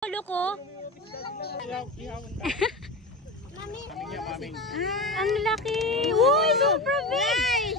Ulo ko. Ang laki. Uy, super big.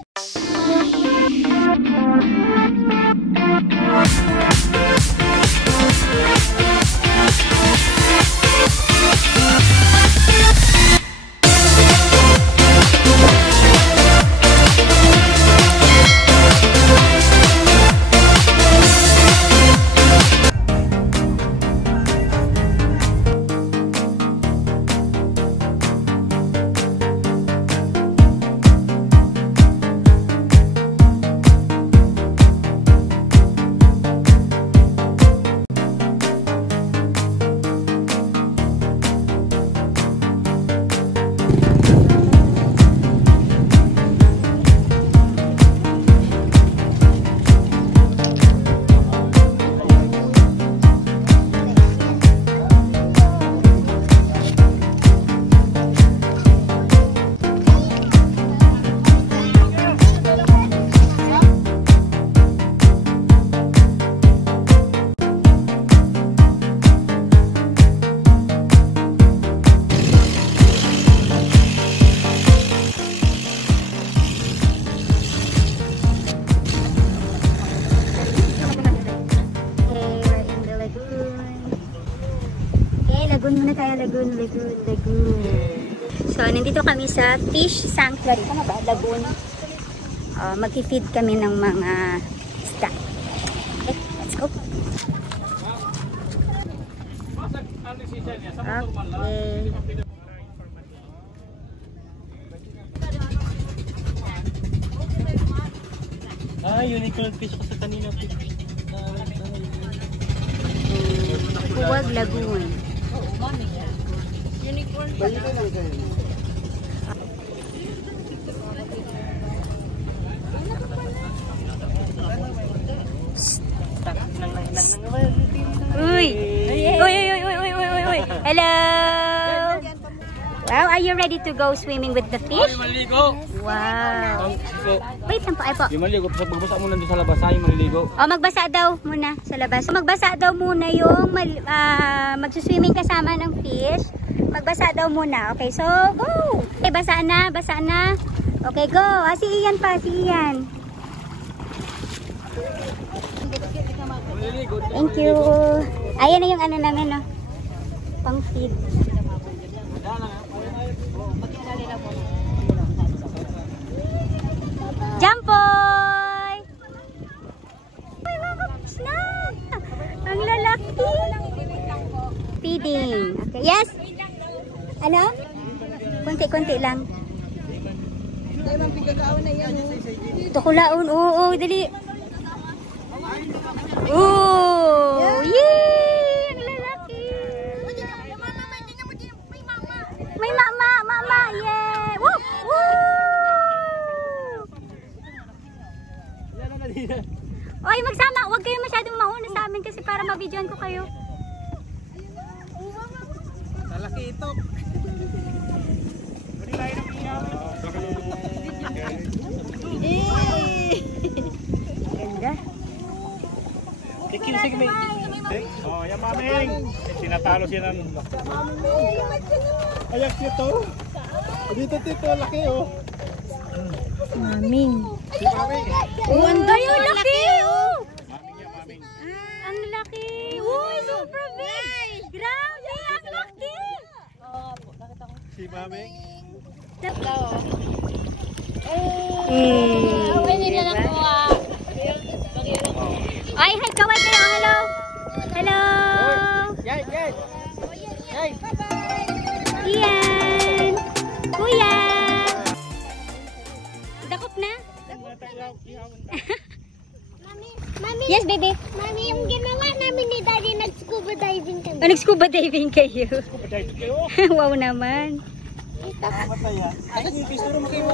Lagoon muna tayo, lagoon. So, nandito kami sa fish sanctuary. Tama ba? Lagoon. Mag-feed kami ng mga isda. Okay, let's go. Okay. Unicorn fish ko sa kanina. Huwag lagoon. Unicorn pala. Uy! Uy! Hello! Wow, are you ready to go swimming with the fish? Maliligo! Wow! Wait, saan po? Ay po. Yung maliligo, magbasa muna doon sa labas, yung maliligo. O, magbasa daw muna sa labas. Magbasa daw muna yung magsuswimming kasama ng fish. Magbasa daw muna. Okay, so go! Okay, basa na. Okay, go! Si Ian pa, si Ian. Thank you. Ayan na yung ano namin, no? Pang feed. Jump boy! Ay, mga fish na! Ang lalaki! Feeding. Okay, yes? Ano? Konti-konti lang. Tukulaon, oo, dali. Oh! Yay! Ang lalaki! May mama! Yeah! Woo! Woo! Oy, magsama! Huwag kayo masyadong mauna sa amin kasi para ma-videoan ko kayo. Lalaki ito. Ganda. Sige, oh, yan maming. Sinatalo siya ng... Ayak ito. Dito tito, laki oh. Maming. Si maming. Oh, ang laki oh. Maming yan, maming. Ang laki. Uy, super big. Grabe, ang laki. Si maming. Okay nila lang po ay, hi, kaway kayo. Hello. Hello. Yay. Ian. Kuya. Dakop na? Mami. Yes, baby. Mami, yung ginawa namin ni Daddy, nag-scuba diving kami. Oh, nag-scuba diving kayo. Dahil kayo. Wow naman. Ay, pisturo mo kayo.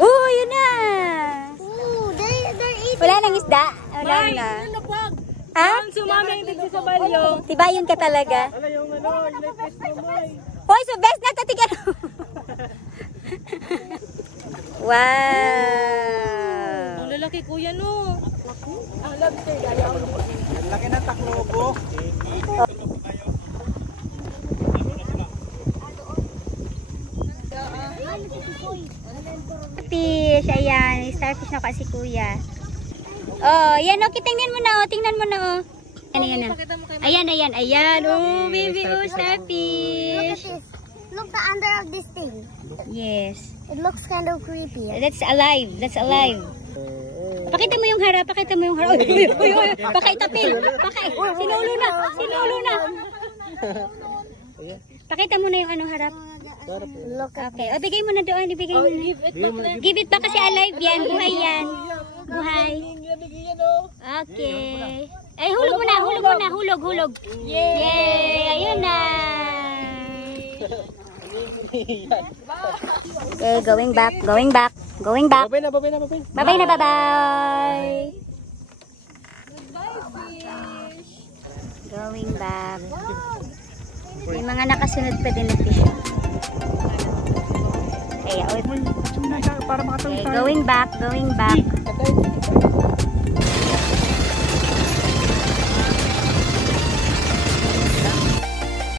Oh, yun na. Ooh, they're eating. Wala nang isda. Wala na. Ha? Sumama yung tigil sa balyo. Tibayon ka talaga. Ala yung electric mamay. Hoy, so best na tatigan. Wow. Ang lalaki kuya no. Ang lobster dalaw. Laki ng taklobo. Fish, ayan. Starfish na kasi kuya. Oh, yan okay, tingnan mo na oh. Tingnan mo na oh. Ayan, ayan. Ayan. Oh, baby, oh, Look at starfish. this. Look the under of this thing. Yes. It looks kind of creepy. That's alive. That's alive. Pakita mo yung harap. Pakita mo yung harap. Uy. Pakaitapil. Sinulo na. Sinulo na. Pakita mo na yung ano harap. Look at Okay. O, bigay mo na doon. Ibigay mo na. Give it back kasi alive yan. Buhay yan. Buhay. Okay. Ay, hulog mo na. Hulog mo na. Hulog. Yay! Ayun na. Okay, going back. Babay na. Bye-bye na, bye-bye. Going back. May mga nakasunod pa din na fish. Okay, Para makatawid going back.